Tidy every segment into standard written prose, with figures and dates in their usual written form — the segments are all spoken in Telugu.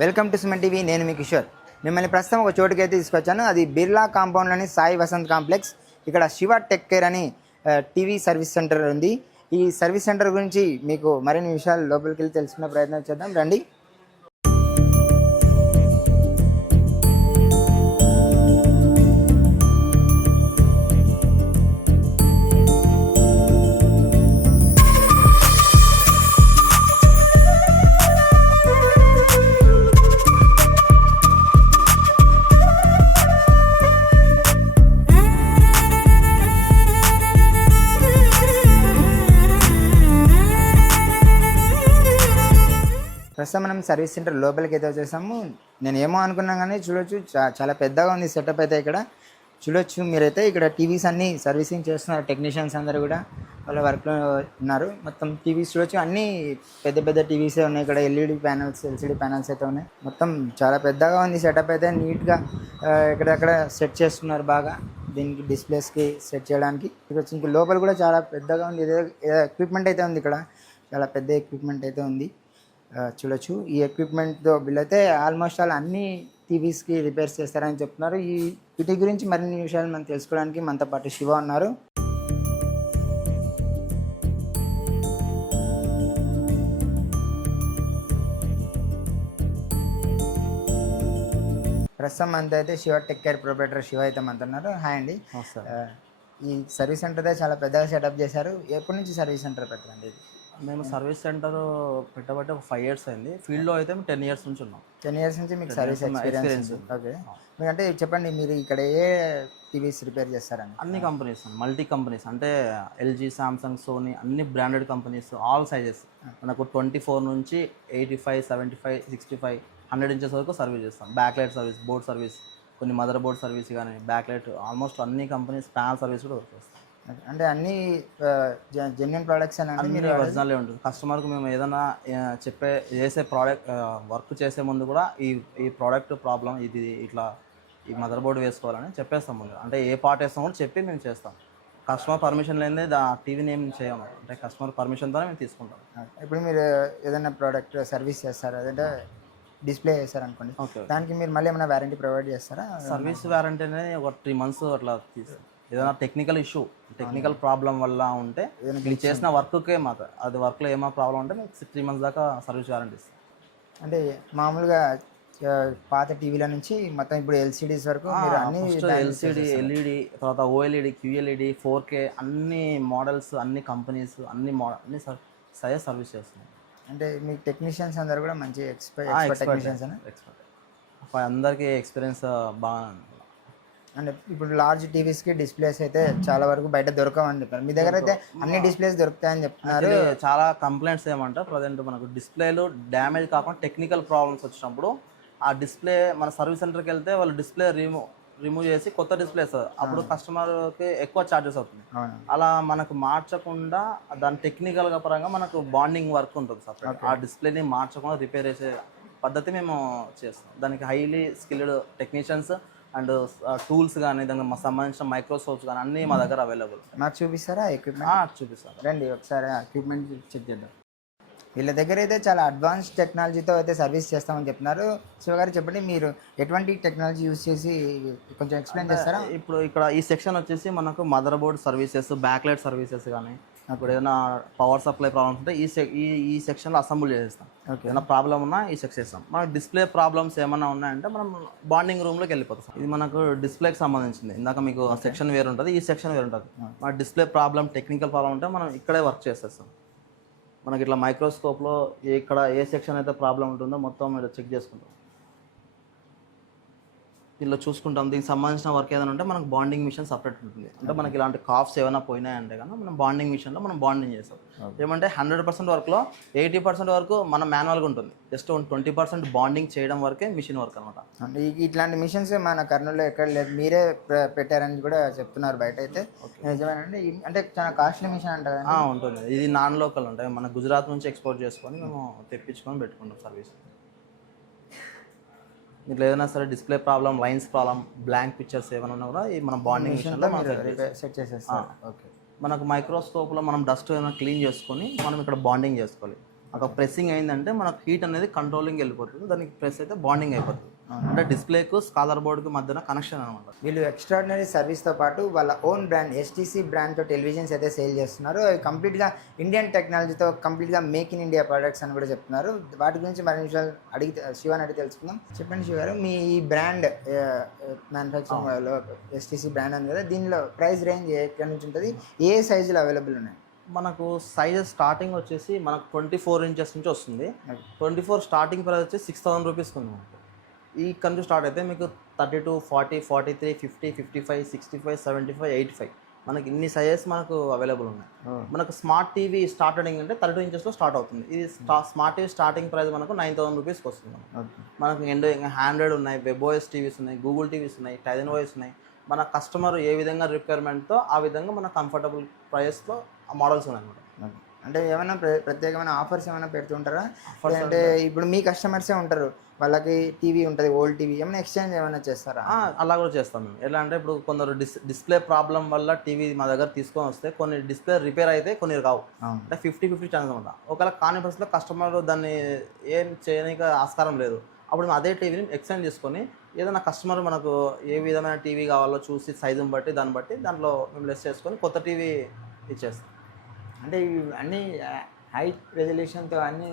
Welcome to Suman TV. నేను మీ కిషోర్. మిమ్మల్ని ప్రస్తుతం ఒక చోటుకి అయితే తీసుకొచ్చాను. అది బిర్లా కాంపౌండ్లోని సాయి వసంత్ కాంప్లెక్స్. ఇక్కడ శివ టెక్ కేర్ అని టీవీ సర్వీస్ సెంటర్ ఉంది. ఈ సర్వీస్ సెంటర్ గురించి మీకు మరిన్ని విషయాలు లోపలికి వెళ్ళి తెలుసుకునే ప్రయత్నం చేద్దాం, రండి. ప్రస్తుతం మనం సర్వీస్ సెంటర్ లోపలికి అయితే వచ్చేసాము. నేను ఏమో అనుకున్నాను కానీ చూడొచ్చు, చాలా పెద్దగా ఉంది సెటప్ అయితే. ఇక్కడ చూడొచ్చు మీరైతే, ఇక్కడ టీవీస్ అన్నీ సర్వీసింగ్ చేస్తున్నారు. టెక్నీషియన్స్ అందరూ కూడా వాళ్ళ వర్క్లో ఉన్నారు. మొత్తం టీవీస్ చూడొచ్చు, అన్నీ పెద్ద పెద్ద టీవీసే ఉన్నాయి. ఇక్కడ ఎల్ఈడి ప్యానల్స్, ఎల్సిడి ప్యానల్స్ అయితే ఉన్నాయి. మొత్తం చాలా పెద్దగా ఉంది సెటప్ అయితే. నీట్గా ఇక్కడక్కడ సెట్ చేస్తున్నారు బాగా, దీనికి డిస్ప్లేస్కి సెట్ చేయడానికి. ఇక్కడ ఇంకా లోపల కూడా చాలా పెద్దగా ఉంది. ఏదో ఎక్విప్మెంట్ అయితే ఉంది. ఇక్కడ చాలా పెద్ద ఎక్విప్మెంట్ అయితే ఉంది, చూడొచ్చు. ఈ ఎక్విప్మెంట్తో బిల్ అయితే ఆల్మోస్ట్ అన్ని టీవీస్కి రిపేర్స్ చేస్తారని చెప్తున్నారు. వీటి గురించి మరిన్ని విషయాలు మనం తెలుసుకోవడానికి మనతో పాటు శివ ఉన్నారు. ప్రస్తుతం మనతో అయితే Shiva tech care proprietor Shiva అయితే మనతో ఉన్నారు. హాయ్ అండి. ఈ సర్వీస్ సెంటర్ అయితే చాలా పెద్దగా సెటప్ చేశారు. ఎప్పటి నుంచి సర్వీస్ సెంటర్ పెట్టండి? మేము సర్వీస్ సెంటర్ పెట్టబట్టి ఒక 5 years అయింది. ఫీల్డ్లో అయితే 10 years నుంచి ఉన్నాం. 10 years నుంచి మీకు సర్వీస్ ఎక్స్పీరియన్స్. ఓకే, మీరు అంటే చెప్పండి, మీరు ఇక్కడ ఏ టీవీస్ రిపేర్ చేస్తారని? అన్ని కంపెనీస్, మల్టీ కంపెనీస్, అంటే ఎల్జీ, సామ్సంగ్, సోనీ, అన్ని బ్రాండెడ్ కంపెనీస్, ఆల్ సైజెస్. మనకు 24 నుంచి 85, 75, 65, 100 inches వరకు సర్వీస్ చేస్తాం. Back light service, board service, కొన్ని మదర్ బోర్డ్ సర్వీస్ కానీ, బ్యాక్ లైట్, ఆల్మోస్ట్ అన్ని కంపెనీస్ ప్యానల్ సర్వీస్ కూడా వర్క్ చేస్తాం. అంటే అన్ని జెన్యున్ ప్రోడక్ట్స్ అని మీరు ఒరిజినల్ ఉంటుంది. కస్టమర్కి మేము ఏదైనా చేసే ప్రోడక్ట్ వర్క్ చేసే ముందు కూడా ఈ ప్రోడక్ట్ ప్రాబ్లం ఇది, ఇట్లా ఈ మదర్ బోర్డు వేసుకోవాలని చెప్పేస్తాం ముందు. అంటే ఏ పార్ట్ వేస్తాం కూడా చెప్పి మేము చేస్తాం. కస్టమర్ పర్మిషన్ లేనిదే టీవీని ఏం చేయము. అంటే కస్టమర్ పర్మిషన్తోనే మేము తీసుకుంటాం. ఇప్పుడు మీరు ఏదైనా ప్రోడక్ట్ సర్వీస్ చేస్తారు, అదంటే డిస్ప్లే చేస్తారు అనుకోండి, దానికి మీరు మళ్ళీ ఏమైనా వారంటీ ప్రొవైడ్ చేస్తారా? సర్వీస్ వారంటీ అనేది ఒక 3 months అట్లా ఏదైనా టెక్నికల్ ఇష్యూ, టెక్నికల్ ప్రాబ్లం వల్ల ఉంటే మీరు చేసిన వర్క్కే మాత్రం, అది వర్క్లో ఏమైనా ప్రాబ్లం ఉంటే మీకు 3 months దాకా సర్వీస్ వారంటీ ఇస్తాం. అంటే మామూలుగా పాత టీవీల నుంచి మొత్తం ఇప్పుడు ఎల్సిడీస్ వరకు అన్ని ఎల్సిడి, ఎల్ఈడి, తర్వాత ఓఎల్ఈడి, క్యూఎల్ఈడి, 4K అన్ని మోడల్స్, అన్ని కంపెనీస్, అన్ని సైజ్ సర్వీస్ చేస్తున్నాయి. అంటే మీ టెక్నీషియన్స్ అందరూ కూడా మంచి ఎక్స్పర్ట్ టెక్నీషియన్స్ అని? అందరికీ ఎక్స్పీరియన్స్ బాగా. అంటే ఇప్పుడు లార్జ్ టీవీస్కి డిస్ప్లేస్ అయితే చాలా వరకు బయట దొరకవని చెప్పారు. మీ దగ్గర అయితే అన్ని డిస్ప్లేస్ దొరుకుతాయని చెప్తున్నారు. చాలా కంప్లైంట్స్ ఏమంటే ప్రజెంట్ మనకు డిస్ప్లేలు డ్యామేజ్ కాకుండా టెక్నికల్ ప్రాబ్లమ్స్ వచ్చినప్పుడు ఆ డిస్ప్లే మన సర్వీస్ సెంటర్కి వెళ్తే వాళ్ళు డిస్ప్లే రిమూవ్ చేసి కొత్త డిస్ప్లేస్, అప్పుడు కస్టమర్కి ఎక్కువ ఛార్జెస్ అవుతుంది. అలా మనకు మార్చకుండా దాని టెక్నికల్గా పరంగా మనకు బాండింగ్ వర్క్ ఉంటుంది సార్. ఆ డిస్ప్లేని మార్చకుండా రిపేర్ చేసే పద్ధతి మేము చేస్తాం. దానికి highly skilled technicians and tools కానీ, దానికి సంబంధించిన మైక్రోసాఫ్ట్స్ కానీ అన్నీ మా దగ్గర అవైలబుల్. మాకు చూపిస్తారా ఎక్విప్మెంట్? చూపిస్తాను, రండి ఒకసారి ఎక్విప్మెంట్ చెక్ చేద్దాం. వీళ్ళ దగ్గర అయితే చాలా అడ్వాన్స్ టెక్నాలజీతో అయితే సర్వీస్ చేస్తామని చెప్తున్నారు. శివగారు చెప్పండి, మీరు ఎటువంటి టెక్నాలజీ యూజ్ చేసి కొంచెం ఎక్స్ప్లెయిన్ చేస్తారా? ఇప్పుడు ఇక్కడ ఈ సెక్షన్ వచ్చేసి మనకు mother board services, back light services కానీ, ఇప్పుడు ఏదైనా పవర్ సప్లై ప్రాబ్లమ్స్ ఉంటే ఈ సెక్షన్లో అసెంబుల్ చేసేస్తాం. ఏదైనా ప్రాబ్లం ఉన్నా ఈ సెక్షన్ చేస్తాం. మనకు డిస్ప్లే ప్రాబ్లమ్స్ ఏమైనా ఉన్నాయంటే మనం బాండింగ్ రూమ్లోకి వెళ్ళిపోతాం. ఇది మనకు డిస్ప్లేకి సంబంధించింది. ఇందాక మీకు సెక్షన్ వేరు ఉంటుంది, ఈ సెక్షన్ వేరు ఉంటుంది. మన డిస్ప్లే ప్రాబ్లం, టెక్నికల్ ప్రాబ్లం ఉంటే మనం ఇక్కడే వర్క్ చేసేస్తాం. మనకి ఇట్లా మైక్రోస్కోప్లో ఇక్కడ ఏ సెక్షన్ అయితే ప్రాబ్లం ఉంటుందో మొత్తం ఇలా చెక్ చేసుకుంటాం, ఇలా చూసుకుంటాం. దీనికి సంబంధించిన వర్క్ ఏదైనా ఉంటే మనకు బాండింగ్ మిషన్ సపరేట్ ఉంటుంది. అంటే మనకి ఇలాంటి కాఫ్స్ ఏమైనా పోయినాయంటే కన్నా మనం బాండింగ్ మిషన్లో మనం బాండింగ్ చేస్తాం. ఏమంటే 100% వర్క్లో 80% వరకు మన మాన్యువల్గా ఉంటుంది. జస్ట్ 20% బాండింగ్ చేయడం వరకే మిషన్ వర్క్ అనమాట. అంటే ఇట్లాంటి మిషన్స్ మన కర్నూలులో ఎక్కడ లేదు, మీరే పెట్టారని కూడా చెప్తున్నారు బయట అయితే. నిజమేనండి? అంటే చాలా కాస్ట్లీ మిషన్ అంటారు. ఉంటుంది. ఇది నాన్ లోకల్ ఉంటాయి, మన గుజరాత్ నుంచి ఎక్స్పోర్ట్ చేసుకొని మేము తెప్పించుకొని పెట్టుకుంటాం సర్వీస్. ఇట్లా ఏదైనా సరే display problem, lines problem, blank pictures ఏమైనా ఉన్నా కూడా మనం బాండింగ్ మిషన్లో సెట్ చేసేస్తాం. ఓకే, మనకు మైక్రోస్కోప్లో మనం డస్ట్ ఏమైనా క్లీన్ చేసుకొని మనం ఇక్కడ బాండింగ్ చేసుకోవాలి. ఒక ప్రెస్సింగ్ అయిందంటే మనకు హీట్ అనేది కంట్రోలింగ్ వెళ్ళిపోతుంది, దానికి ప్రెస్ అయితే బాండింగ్ అయిపోతుంది. అంటే డిస్ప్లేకు స్కాలర్ బోర్డుకి మధ్యన కనెక్షన్ అనమాట. వీళ్ళు ఎక్స్ట్రాడినరీ సర్వీస్తో పాటు వాళ్ళ ఓన్ బ్రాండ్ ఎస్టీసీ బ్రాండ్తో టెలివిజన్స్ అయితే సేల్ చేస్తున్నారు. అవి కంప్లీట్గా ఇండియన్ టెక్నాలజీతో కంప్లీట్గా మేక్ ఇన్ ఇండియా ప్రొడక్ట్స్ అని కూడా చెప్తున్నారు. వాటి గురించి మరిన్ని విషయాలు శివాని అడిగి తెలుసుకుందాం. చెప్పండి శివ గారు, మీ ఈ బ్రాండ్ మ్యానుఫ్యాక్చరింగ్ ఎస్టీసీ బ్రాండ్ అని కదా, దీనిలో ప్రైస్ రేంజ్ ఎక్కడి నుంచి ఉంటుంది, ఏ సైజులో అవైలబుల్ ఉన్నాయి? మనకు సైజెస్ స్టార్టింగ్ వచ్చేసి మనకు 24 ఇంచెస్ నుంచి వస్తుంది. 24 స్టార్టింగ్ ప్రైస్ వచ్చి 6,000 రూపీస్కి ఉంది మనకు. ఈ కంట్రీ స్టార్ట్ అయితే మీకు 32, 40, 43, 50, 55, 65, 75, 85 మనకి ఇన్ని సైజెస్ మనకు అవైలబుల్ ఉన్నాయి. మనకు స్మార్ట్ టీవీ స్టార్టింగ్ అంటే 32 ఇంచెస్లో స్టార్ట్ అవుతుంది. ఇది స్మార్ట్ టీవీ స్టార్టింగ్ ప్రైస్ మనకు 9,000 రూపీస్కి వస్తుంది. మనకు ఇంకా హ్యాండ్రాయిడ్ ఉన్నాయి, వెబ్ఓఎస్ టీవీస్ ఉన్నాయి, గూగుల్ టీవీస్ ఉన్నాయి, టైజన్ ఓఎస్ ఉన్నాయి. మన కస్టమర్ ఏ విధంగా రిక్వైర్మెంట్తో ఆ విధంగా మన కంఫర్టబుల్ ప్రైస్లో ఆ మోడల్స్ ఉన్నాయి అన్నమాట. అంటే ఏమైనా ప్రత్యేకమైన ఆఫర్స్ ఏమైనా పెడుతుంటారా? అంటే ఇప్పుడు మీ కస్టమర్సే ఉంటారు, వాళ్ళకి టీవీ ఉంటుంది, ఓల్డ్ టీవీ, ఏమైనా ఎక్స్చేంజ్ ఏమైనా చేస్తారా? అలా కూడా చేస్తాం మేము. ఎలా అంటే ఇప్పుడు కొందరు డిస్ప్లే ప్రాబ్లం వల్ల టీవీ మా దగ్గర తీసుకొని వస్తే కొన్ని డిస్ప్లే రిపేర్ అయితే కొన్ని రావు, అంటే 50-50 ఛాన్స్ అనమాట. ఒకవేళ కాని పరిస్థితిలో కస్టమర్ దాన్ని ఏం చేయడానికి ఆస్కారం లేదు, అప్పుడు మేము అదే టీవీని ఎక్స్చేంజ్ చేసుకొని ఏదైనా కస్టమర్ మనకు ఏ విధమైన టీవీ కావాలో చూసి సైజుని బట్టి దాన్ని బట్టి దాంట్లో మేము లెస్ చేసుకొని కొత్త టీవీ ఇచ్చేస్తాం. అంటే ఇవి అన్నీ హై రెజల్యూషన్తో అన్నీ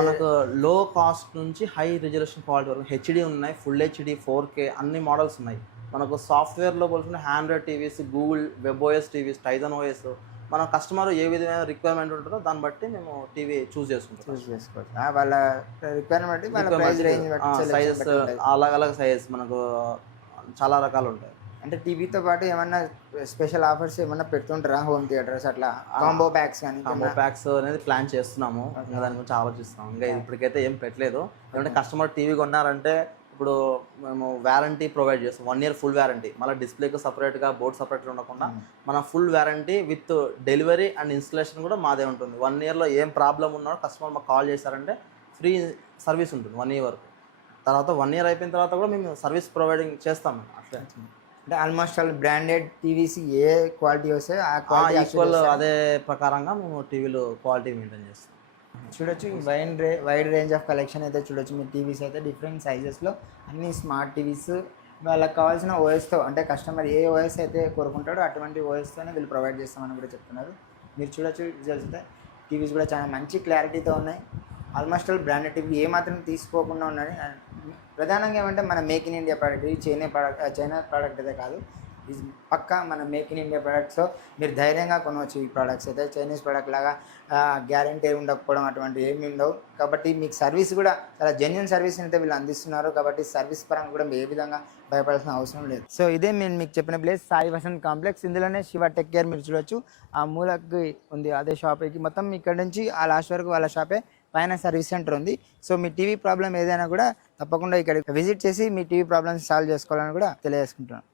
మనకు లో కాస్ట్ నుంచి హై రెజల్యూషన్ క్వాలిటీ వరకు హెచ్డి ఉన్నాయి, ఫుల్ హెచ్డి, 4K అన్ని మోడల్స్ ఉన్నాయి. మనకు సాఫ్ట్వేర్లో పోల్చుకుంటే Android TVs, Google webOS TVs, Tizen OS, మన కస్టమర్ ఏ విధమైన రిక్వైర్మెంట్ ఉంటుందో దాన్ని బట్టి మేము టీవీ చూస్ చేసుకోవచ్చు. వాళ్ళ రిక్వైర్మెంట్ సైజెస్ అలగ్ సైజెస్ మనకు చాలా రకాలు ఉంటాయి. అంటే టీవీతో పాటు ఏమన్నా స్పెషల్ ఆఫర్స్ ఏమన్నా పెడుతుంటారా? హోమ్ థియేటర్స్ అట్లా కాంబో ప్యాక్స్ కానీ? కాంబో ప్యాక్స్ అనేది ప్లాన్ చేస్తున్నాము, ఇంకా దాని గురించి ఆలోచిస్తున్నాము. ఇంకా ఇప్పటికైతే ఏం పెట్టలేదు. ఎందుకంటే కస్టమర్ టీవీ కొన్నారంటే ఇప్పుడు మేము వారంటీ ప్రొవైడ్ చేస్తాం, 1 year ఫుల్ వారంటీ. మళ్ళీ డిస్ప్లేకి సపరేట్గా బోర్డ్ సపరేట్గా ఉండకుండా మన full warranty with delivery and installation కూడా మాదే ఉంటుంది. 1 yearలో ఏం ప్రాబ్లం ఉన్నాడో కస్టమర్ మాకు కాల్ చేశారంటే ఫ్రీ సర్వీస్ ఉంటుంది 1 year వరకు. తర్వాత 1 year అయిపోయిన తర్వాత కూడా మేము సర్వీస్ ప్రొవైడింగ్ చేస్తాం. అట్లా అంటే ఆల్మోస్ట్ ఆల్ బ్రాండెడ్ టీవీస్ ఏ క్వాలిటీ వస్తే ఆ క్వాలిటీ ఈక్వల్ అదే ప్రకారంగా మేము టీవీలో క్వాలిటీ మెయింటైన్ చేస్తాం. చూడొచ్చు, వైడ్ రేంజ్ ఆఫ్ కలెక్షన్ అయితే చూడొచ్చు. మీ టీవీస్ అయితే డిఫరెంట్ సైజెస్లో అన్ని స్మార్ట్ టీవీస్ వాళ్ళకి కావాల్సిన ఓఎస్తో, అంటే కస్టమర్ ఏ ఓఎస్ అయితే కోరుకుంటాడో అటువంటి ఓఎస్తోనే వీళ్ళు ప్రొవైడ్ చేస్తామని కూడా చెప్తున్నారు. మీరు చూడొచ్చు రిజల్ట్స్ అయితే. టీవీస్ కూడా చాలా మంచి క్లారిటీతో ఉన్నాయి. ఆల్మోస్ట్ ఆల్ బ్రాండెడ్ టీవీ ఏ మాత్రం తీసుకోకుండా ఉన్నాయి. ప్రధానంగా ఏమంటే మన మేక్ ఇన్ ఇండియా ప్రోడక్ట్, ఇది చైనా ప్రోడక్ట్ అయితే కాదు, ఇది పక్కా మన మేక్ ఇన్ ఇండియా ప్రోడక్ట్స్. మీరు ధైర్యంగా కొనవచ్చు ఈ ప్రోడక్ట్స్ అయితే. చైనీస్ ప్రోడక్ట్ లాగా గ్యారంటీ ఉండకపోవడం అటువంటి ఏమి ఉండవు. కాబట్టి మీకు సర్వీస్ కూడా చాలా జెన్యున్ సర్వీస్ అయితే వీళ్ళు అందిస్తున్నారు. కాబట్టి సర్వీస్ పరంగా కూడా ఏ విధంగా భయపడాల్సిన అవసరం లేదు. సో ఇదే నేను మీకు చెప్పిన ప్లేస్ సాయి వసంత్ కాంప్లెక్స్. ఇందులోనే శివ టెక్ కేర్ మీరు చూడొచ్చు. ఆ మూలకి ఉంది అదే షాప్కి. మొత్తం ఇక్కడ నుంచి ఆ లాస్ట్ వరకు వాళ్ళ షాపే, పైన సర్వీస్ సెంటర్ ఉంది. సో మీ టీవీ ప్రాబ్లం ఏదైనా కూడా తప్పకుండా ఇక్కడ విజిట్ చేసి మీ టీవీ ప్రాబ్లమ్స్ సాల్వ్ చేసుకోవాలని కూడా తెలియజేసుకుంటున్నాను.